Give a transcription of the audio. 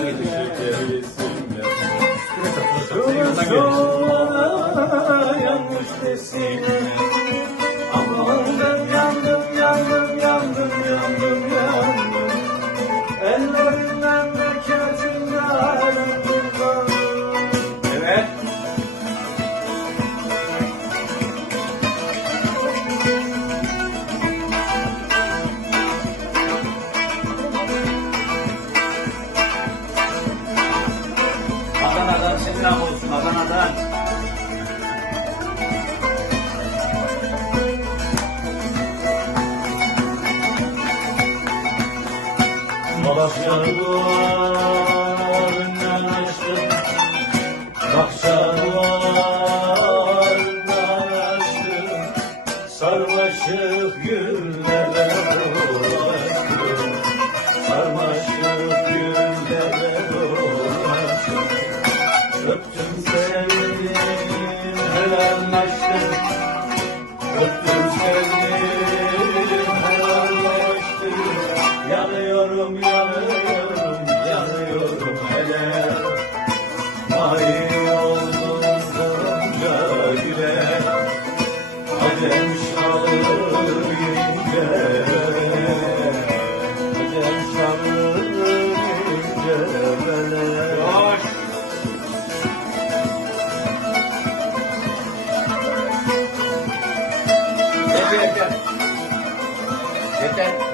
Yandan getir. Şuna şuna selam olsun Adana'dan. Malatya duvarından açtım Bakça duvarından açtım Sarmaşık güllerle Öptüm seni, helallaştık. Öptüm seni, helallaştık. Yanıyorum, yanıyorum, yanıyorum hele. Mahi oldum sanca güle. Alem şalı yenge. 絶対。